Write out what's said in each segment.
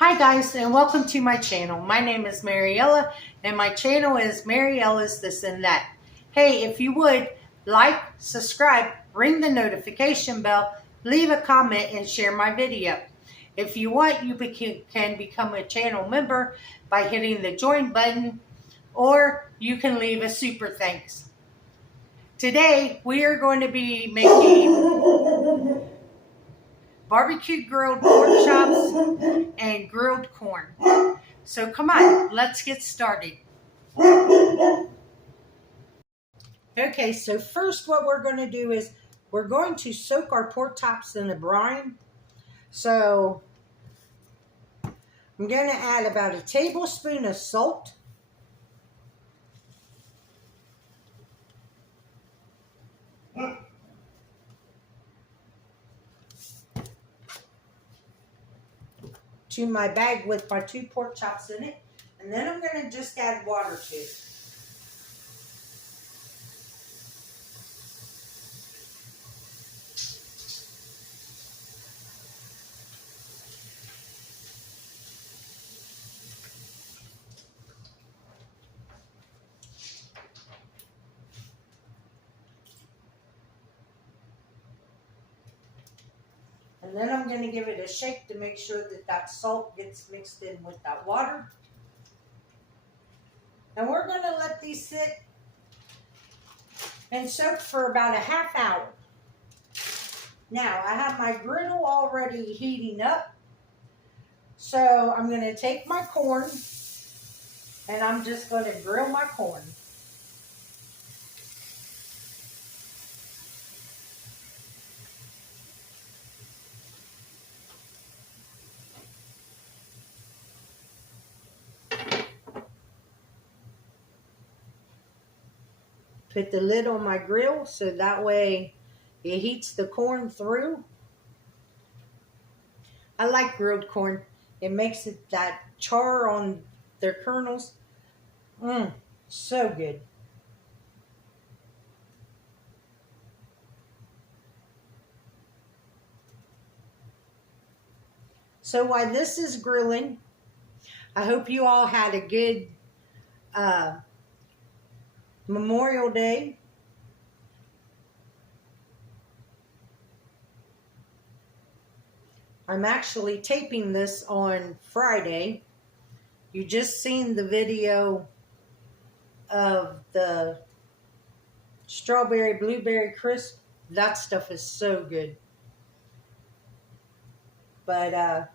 Hi guys, and welcome to my channel. My name is Mariella and my channel is Mariella's This and That. Hey, if you would like, subscribe, ring the notification bell, leave a comment and share my video. If you want, you can become a channel member by hitting the join button, or you can leave a super thanks. Today we are going to be making barbecue grilled pork chops and grilled corn. So come on, let's get started. Okay, so first what we're going to do is we're going to soak our pork chops in a brine. So I'm going to add about a tablespoon of salt. To my bag with my 2 pork chops in it. And then I'm going to just add water to it. And then I'm going to give it a shake to make sure that that salt gets mixed in with that water. And we're going to let these sit and soak for about a half hour. Now, I have my griddle already heating up. So I'm going to take my corn and I'm just going to grill my corn. Put the lid on my grill so that way it heats the corn through. I like grilled corn. It makes it that char on their kernels. So good. So while this is grilling, I hope you all had a good Memorial Day. I'm actually taping this on Friday. You just seen the video of the strawberry blueberry crisp. That stuff is so good. But I'm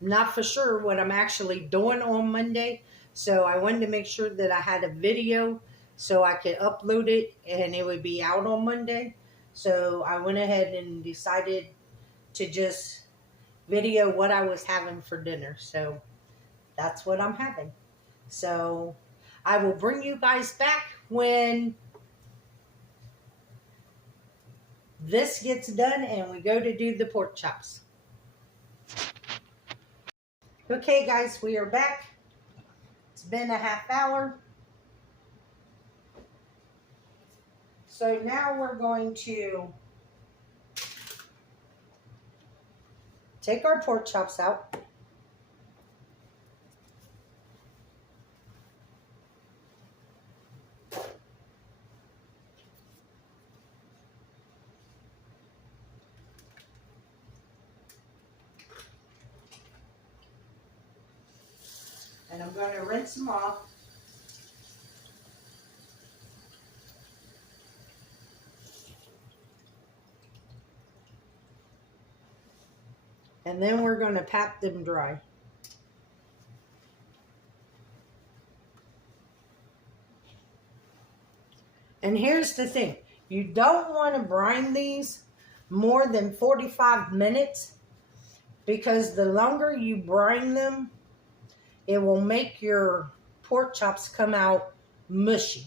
not for sure what I'm actually doing on Monday. So I wanted to make sure that I had a video so I could upload it and it would be out on Monday. So I went ahead and decided to just video what I was having for dinner. So that's what I'm having. So I will bring you guys back when this gets done and we go to do the pork chops. Okay guys, we are back. It's been a half hour. So now we're going to take our pork chops out. And I'm going to rinse them off. And then we're going to pat them dry. And here's the thing. You don't want to brine these more than 45 minutes because the longer you brine them, it will make your pork chops come out mushy.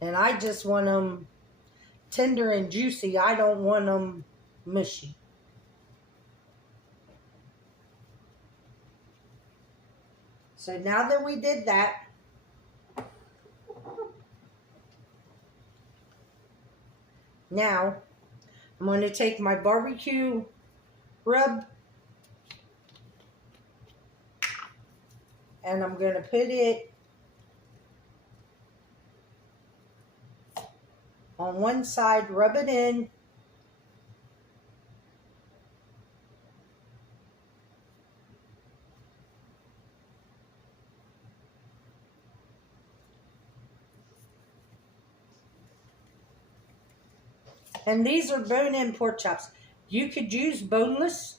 And I just want them tender and juicy. I don't want them mushy. So now that we did that, now I'm going to take my barbecue rub and I'm going to put it on one side, rub it in. And these are bone-in pork chops. You could use boneless,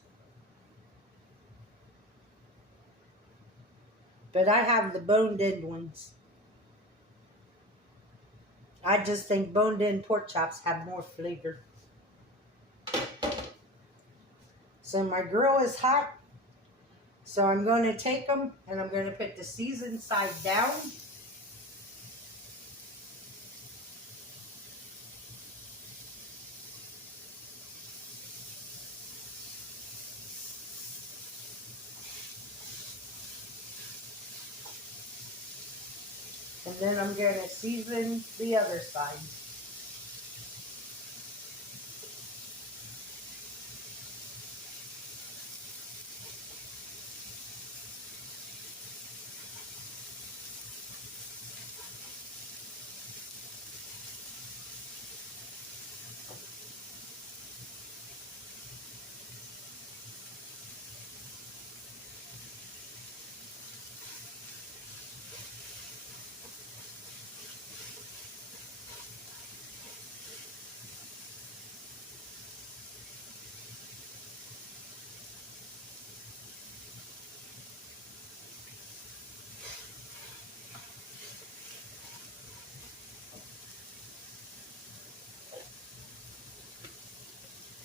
but I have the boned-in ones. I just think boned-in pork chops have more flavor. So my grill is hot. So I'm going to take them and I'm going to put the seasoned side down. And then I'm going to season the other side.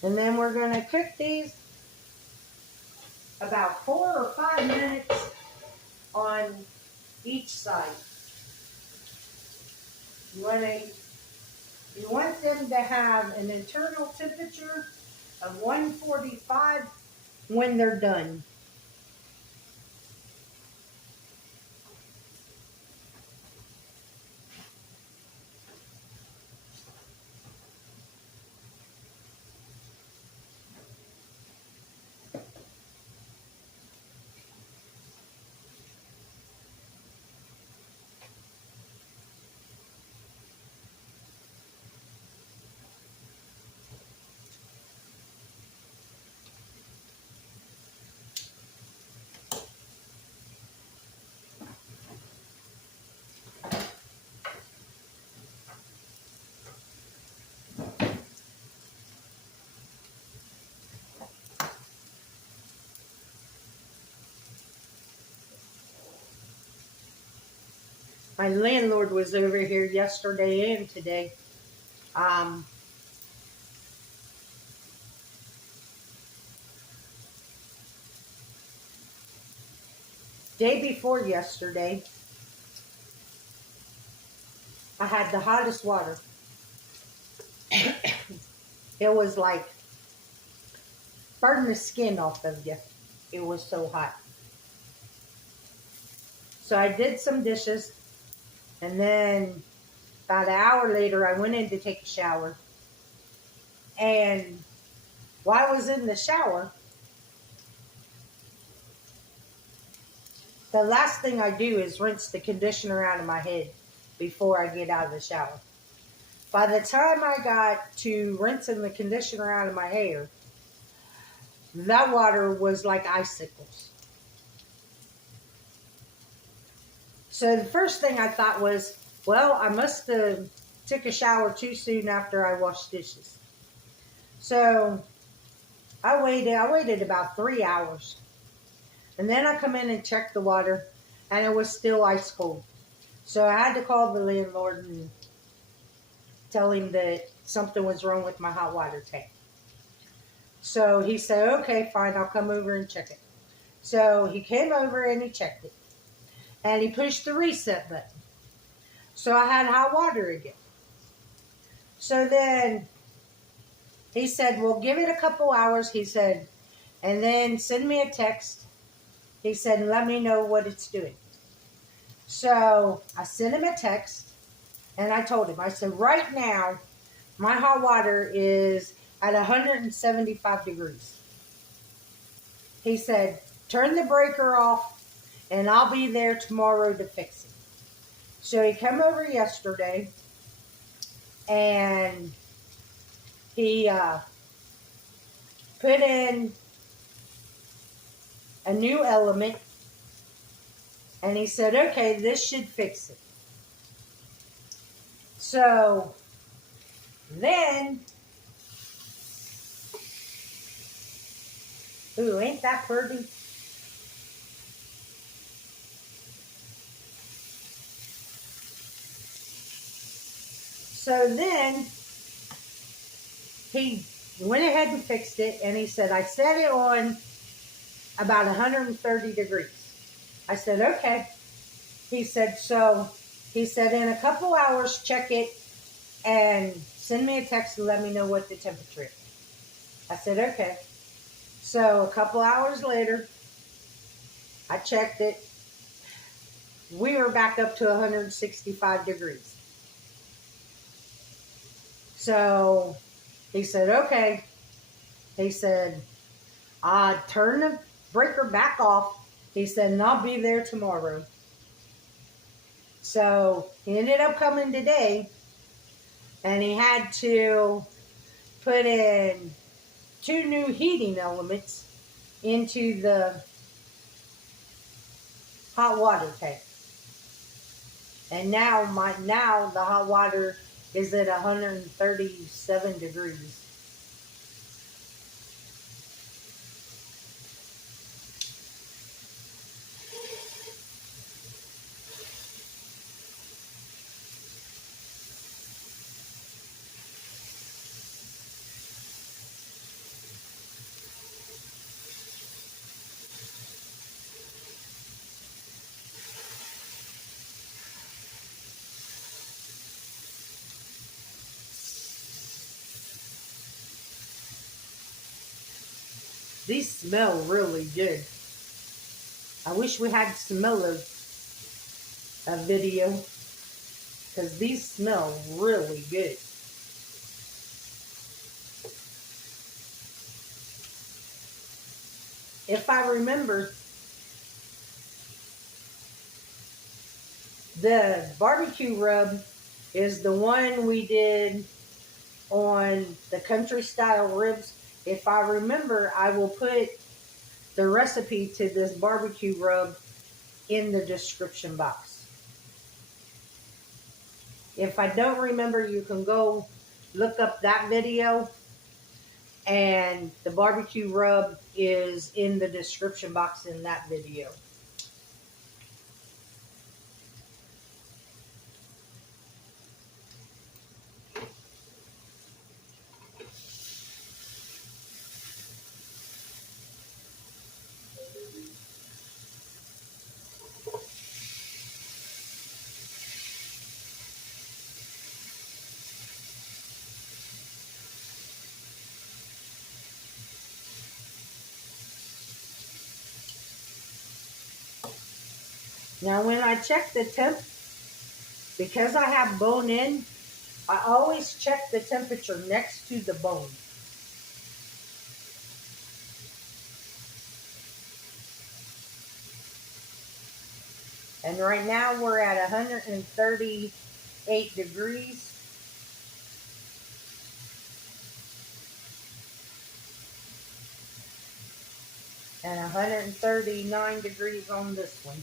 And then we're going to cook these about 4 or 5 minutes on each side. You want them to have an internal temperature of 145 when they're done. My landlord was over here yesterday and today. Day before yesterday, I had the hottest water. It was like burning the skin off of you. It was so hot. So I did some dishes, and then about an hour later, I went in to take a shower. And while I was in the shower, the last thing I do is rinse the conditioner out of my head before I get out of the shower. By the time I got to rinsing the conditioner out of my hair, that water was like icicles. So the first thing I thought was, well, I must have took a shower too soon after I washed dishes. So I waited about 3 hours. And then I come in and checked the water, and it was still ice cold. So I had to call the landlord and tell him that something was wrong with my hot water tank. So he said, okay, fine, I'll come over and check it. So he came over and he checked it. And he pushed the reset button. So I had hot water again. So then he said, well, give it a couple hours, he said, and then send me a text. He said, let me know what it's doing. So I sent him a text, and I told him, I said, right now, my hot water is at 175 degrees. He said, turn the breaker off and I'll be there tomorrow to fix it. So he came over yesterday and he put in a new element and he said, okay, this should fix it. So then, ooh, ain't that pretty? So then he went ahead and fixed it, and he said, I set it on about 130 degrees. I said, okay. He said, in a couple hours, check it and send me a text and let me know what the temperature is. I said, okay. So a couple hours later, I checked it. We were back up to 165 degrees. So he said, okay. He said, turn the breaker back off. He said, and I'll be there tomorrow. So he ended up coming today, and he had to put in 2 new heating elements into the hot water tank. And now the hot water is at 137 degrees. These smell really good. I wish we had smell of a video, because these smell really good. If I remember, the barbecue rub is the one we did on the country style ribs. If I remember, I will put the recipe to this barbecue rub in the description box. If I don't remember, you can go look up that video, and the barbecue rub is in the description box in that video. Now when I check the temp, because I have bone in, I always check the temperature next to the bone. And right now we're at 138 degrees. And 139 degrees on this one.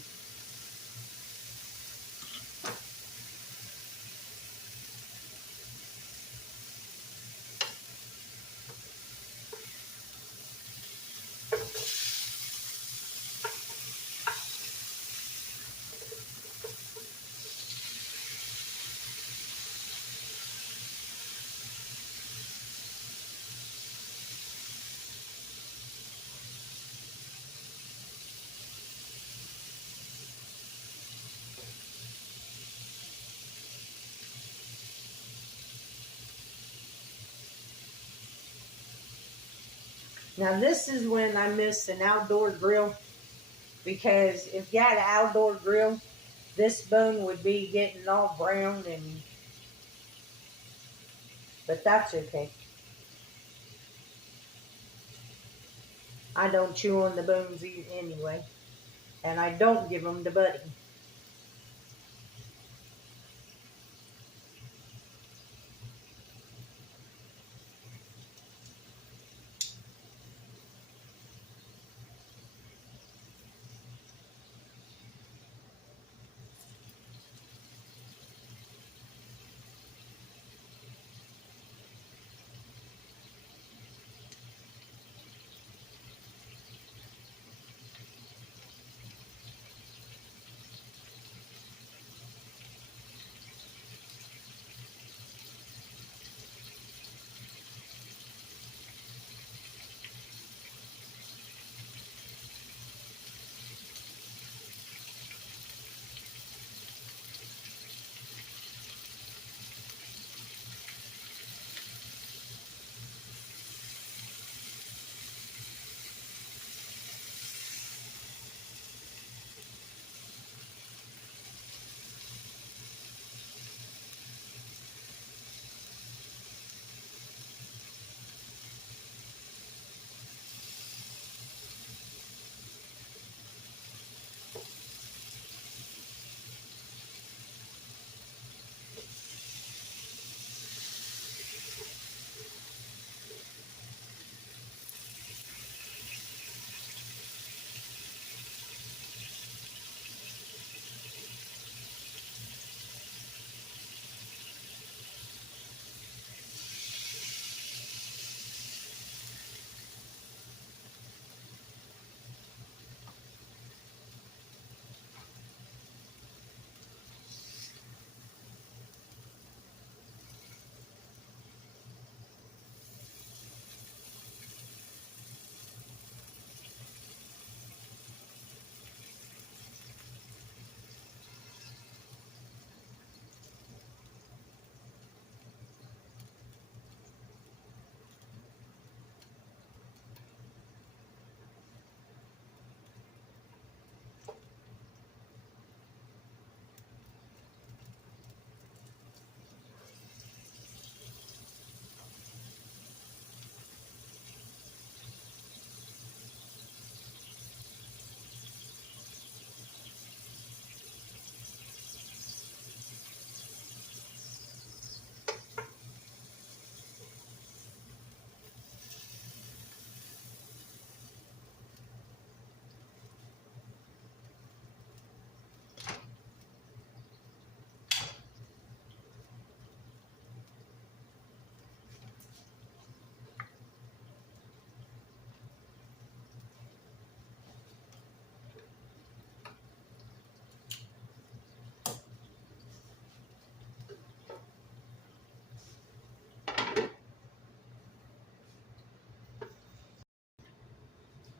Now this is when I miss an outdoor grill, because if you had an outdoor grill, this bone would be getting all brown, but that's okay. I don't chew on the bones anyway. And I don't give them to Buddy.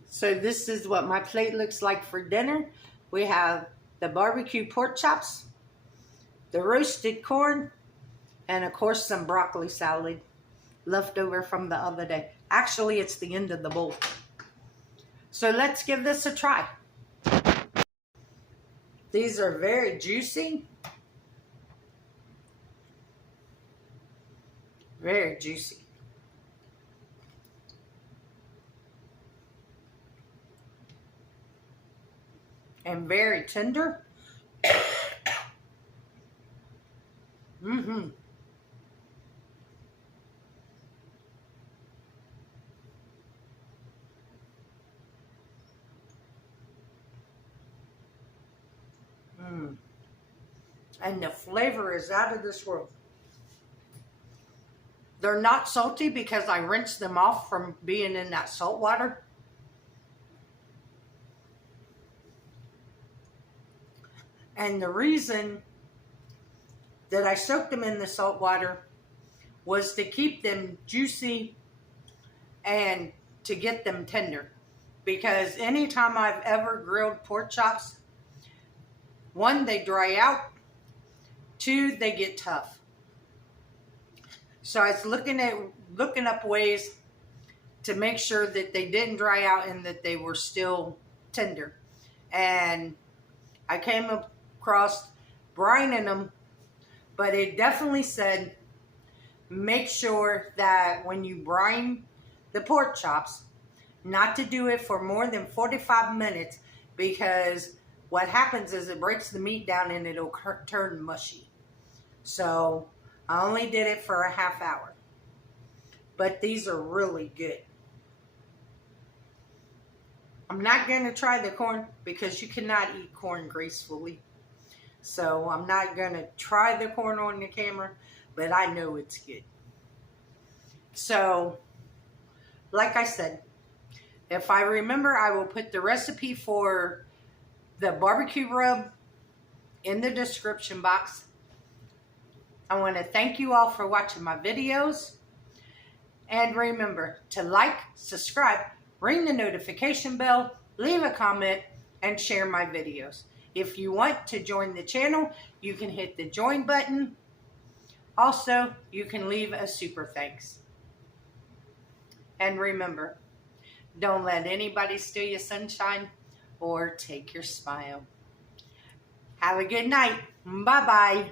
So this is what my plate looks like for dinner. We have the barbecue pork chops, the roasted corn, and of course some broccoli salad left over from the other day. Actually, it's the end of the bowl. So let's give this a try. These are very juicy. Very juicy. And very tender. Mm-hmm. Mm. And the flavor is out of this world. They're not salty because I rinsed them off from being in that salt water. And the reason that I soaked them in the salt water was to keep them juicy and to get them tender. Because anytime I've ever grilled pork chops, one, they dry out. Two, they get tough. So I was looking up ways to make sure that they didn't dry out and that they were still tender. And I came across brining them, but it definitely said make sure that when you brine the pork chops not to do it for more than 45 minutes because what happens is it breaks the meat down and it'll turn mushy. So I only did it for a half hour. But these are really good. I'm not going to try the corn because you cannot eat corn gracefully. So I'm not going to try the corn on the camera, but I know it's good. So, like I said, if I remember, I will put the recipe for the barbecue rub in the description box. I want to thank you all for watching my videos. And remember to like, subscribe, ring the notification bell, leave a comment, and share my videos. If you want to join the channel, you can hit the join button. Also, you can leave a super thanks. And remember, don't let anybody steal your sunshine or take your smile. Have a good night. Bye-bye.